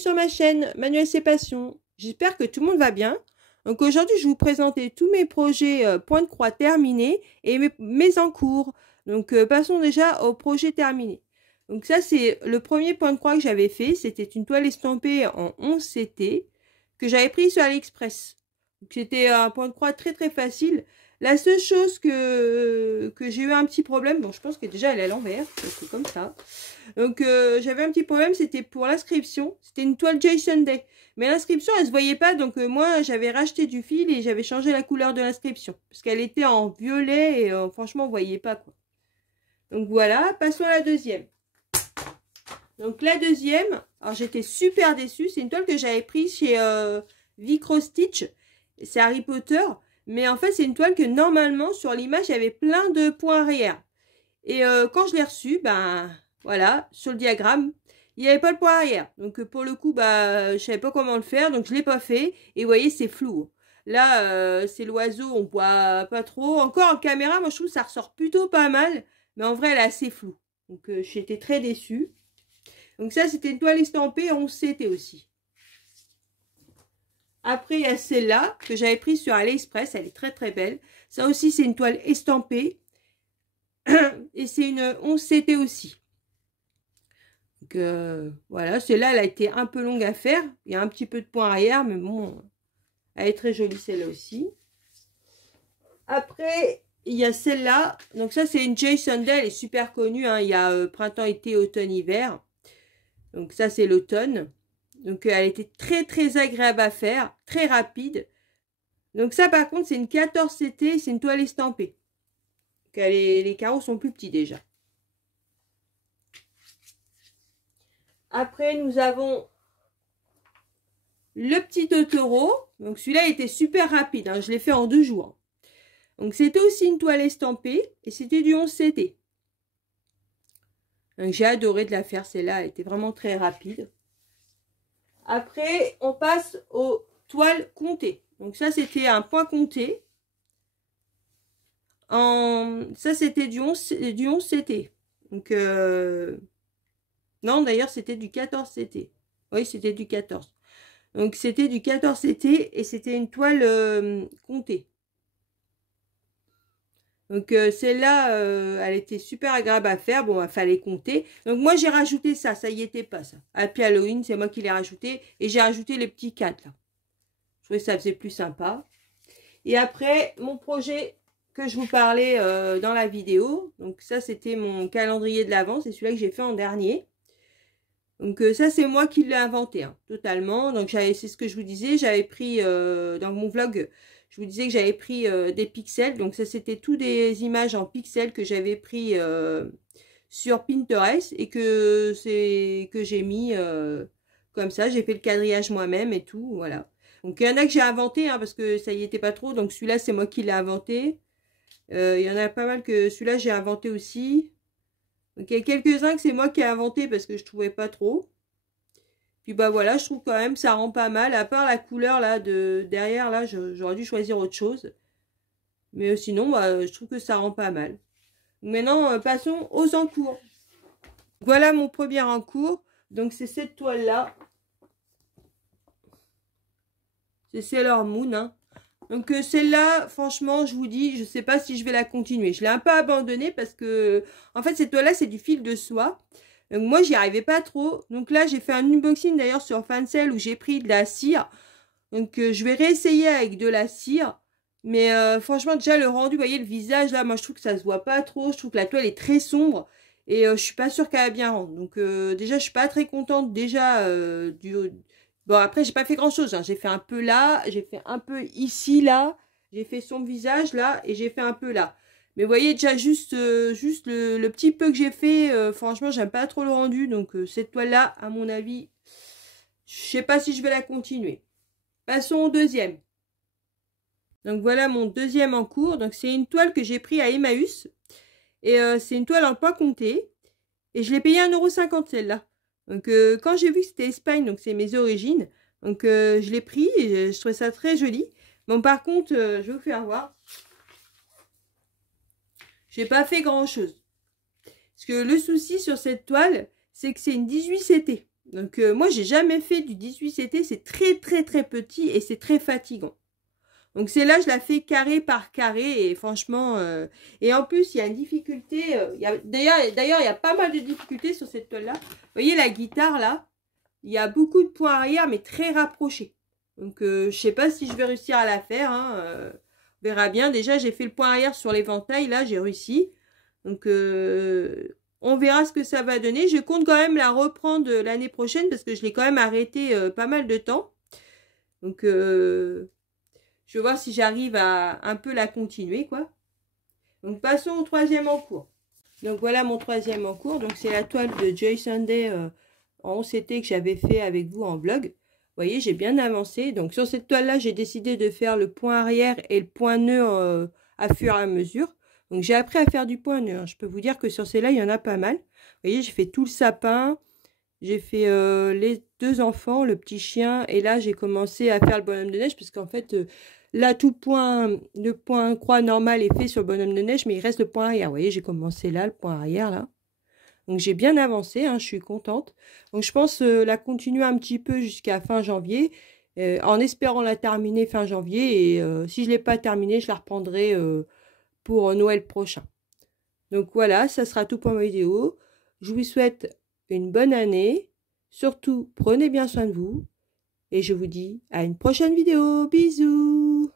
sur ma chaîne Manuel C'est Passion. J'espère que tout le monde va bien. Donc aujourd'hui, je vais vous présenter tous mes projets point de croix terminés et mes en cours. Donc passons déjà au projet terminé. Donc ça, c'est le premier point de croix que j'avais fait. C'était une toile estampée en 11 CT que j'avais pris sur AliExpress. C'était un point de croix très très facile. La seule chose que j'ai eu un petit problème, bon je pense que déjà elle est à l'envers, c'est comme ça. Donc j'avais un petit problème, c'était pour l'inscription. C'était une toile Jason Day. Mais l'inscription elle se voyait pas, donc moi j'avais racheté du fil et j'avais changé la couleur de l'inscription. Parce qu'elle était en violet et franchement on voyait pas quoi. Donc voilà, passons à la deuxième. Donc la deuxième, alors j'étais super déçue, c'est une toile que j'avais prise chez Vicrostitch. C'est Harry Potter. Mais en fait, c'est une toile que normalement, sur l'image, il y avait plein de points arrière. Et quand je l'ai reçue, ben voilà, sur le diagramme, il n'y avait pas le point arrière. Donc pour le coup, bah, je savais pas comment le faire, donc je l'ai pas fait. Et vous voyez, c'est flou. Là, c'est l'oiseau, on voit pas trop. Encore en caméra, moi je trouve que ça ressort plutôt pas mal. Mais en vrai, elle est assez floue. Donc j'étais très déçue. Donc ça, c'était une toile estampée en CT aussi. Après, il y a celle-là que j'avais prise sur AliExpress. Elle est très très belle. Ça aussi, c'est une toile estampée. Et c'est une 11 CT aussi. Donc voilà, celle-là, elle a été un peu longue à faire. Il y a un petit peu de point arrière, mais bon, elle est très jolie celle-là aussi. Après, il y a celle-là. Donc ça, c'est une Jason Day. Elle est super connue. Hein. Il y a printemps, été, automne, hiver. Donc ça, c'est l'automne. Donc, elle était très, très agréable à faire, très rapide. Donc, ça, par contre, c'est une 14 CT, c'est une toile estampée. Donc, les carreaux sont plus petits déjà. Après, nous avons le petit Totoro. Donc, celui-là était super rapide. Hein, je l'ai fait en 2 jours. Donc, c'était aussi une toile estampée et c'était du 11 CT. Donc, j'ai adoré de la faire, celle-là. Elle était vraiment très rapide. Après, on passe aux toiles comptées. Donc ça, c'était un point compté. Ça, c'était du 11 CT. Donc, non, d'ailleurs, c'était du 14 CT. Oui, c'était du 14. Donc, c'était du 14 CT et c'était une toile comptée. Donc, celle-là, elle était super agréable à faire. Bon, il fallait compter. Donc, moi, j'ai rajouté ça. Ça y était pas, ça. Happy Halloween, c'est moi qui l'ai rajouté. Et j'ai rajouté les petits 4, là. Je trouvais que ça faisait plus sympa. Et après, mon projet que je vous parlais dans la vidéo. Donc, ça, c'était mon calendrier de l'Avent. C'est celui-là que j'ai fait en dernier. Donc, ça, c'est moi qui l'ai inventé, hein, totalement. Donc, c'est ce que je vous disais. J'avais pris, dans mon vlog, je vous disais que j'avais pris des pixels. Donc, ça, c'était tous des images en pixels que j'avais pris sur Pinterest. Et que j'ai mis comme ça. J'ai fait le quadrillage moi-même et tout, voilà. Donc, il y en a que j'ai inventé, hein, parce que ça y était pas trop. Donc, celui-là, c'est moi qui l'ai inventé. Il y en a pas mal que celui-là, j'ai inventé aussi. Donc, il y a quelques-uns que c'est moi qui ai inventé parce que je trouvais pas trop. Puis, bah voilà, je trouve quand même ça rend pas mal. À part la couleur, là, de derrière, là, j'aurais dû choisir autre chose. Mais sinon, bah, je trouve que ça rend pas mal. Donc, maintenant, passons aux encours. Voilà mon premier encours. Donc, c'est cette toile-là. C'est Sailor Moon, hein. Donc celle-là, franchement, je vous dis, je ne sais pas si je vais la continuer. Je l'ai un peu abandonnée parce que, en fait, cette toile-là, c'est du fil de soie. Donc moi, j'y arrivais pas trop. Donc là, j'ai fait un unboxing d'ailleurs sur Fancel où j'ai pris de la cire. Donc je vais réessayer avec de la cire. Mais franchement, déjà, le rendu, vous voyez, le visage, là, moi, je trouve que ça se voit pas trop. Je trouve que la toile est très sombre. Et je suis pas sûre qu'elle va bien rendre. Donc déjà, je suis pas très contente déjà Bon, après, j'ai pas fait grand-chose. Hein. J'ai fait un peu là, j'ai fait un peu ici, là. J'ai fait son visage, là, et j'ai fait un peu là. Mais vous voyez, déjà, juste le petit peu que j'ai fait, franchement, j'aime pas trop le rendu. Donc, cette toile-là, à mon avis, je sais pas si je vais la continuer. Passons au deuxième. Donc, voilà mon deuxième en cours. Donc, c'est une toile que j'ai pris à Emmaüs. Et c'est une toile en point compté. Et je l'ai payé 1,50 € celle-là. Donc, quand j'ai vu que c'était Espagne, donc c'est mes origines, donc je l'ai pris et je trouvais ça très joli. Bon, par contre, je vais vous faire voir. J'ai pas fait grand-chose. Parce que le souci sur cette toile, c'est que c'est une 18 CT. Donc moi, j'ai jamais fait du 18 CT. C'est très petit et c'est très fatigant. Donc c'est là, je la fais carré par carré et franchement, et en plus il y a une difficulté, d'ailleurs il y a pas mal de difficultés sur cette toile là. Vous voyez la guitare là, il y a beaucoup de points arrière mais très rapprochés. Donc je sais pas si je vais réussir à la faire, hein, on verra bien. Déjà j'ai fait le point arrière sur l'éventail, là j'ai réussi. Donc on verra ce que ça va donner. Je compte quand même la reprendre l'année prochaine parce que je l'ai quand même arrêté pas mal de temps. Donc je vais voir si j'arrive à un peu la continuer, quoi. Donc, passons au troisième en cours. Donc, voilà mon troisième en cours. Donc, c'est la toile de Joy Sunday en 11 CT que j'avais fait avec vous en vlog. Vous voyez, j'ai bien avancé. Donc, sur cette toile-là, j'ai décidé de faire le point arrière et le point nœud à fur et à mesure. Donc, j'ai appris à faire du point nœud. Je peux vous dire que sur celle-là, il y en a pas mal. Vous voyez, j'ai fait tout le sapin. J'ai fait les deux enfants, le petit chien. Et là, j'ai commencé à faire le bonhomme de neige parce qu'en fait... là, le point croix normal est fait sur le bonhomme de neige, mais il reste le point arrière. Vous voyez, j'ai commencé là, le point arrière, là. Donc, j'ai bien avancé, hein, je suis contente. Donc, je pense la continuer un petit peu jusqu'à fin janvier, en espérant la terminer fin janvier. Et si je ne l'ai pas terminée, je la reprendrai pour Noël prochain. Donc, voilà, ça sera tout pour ma vidéo. Je vous souhaite une bonne année. Surtout, prenez bien soin de vous. Et je vous dis à une prochaine vidéo. Bisous!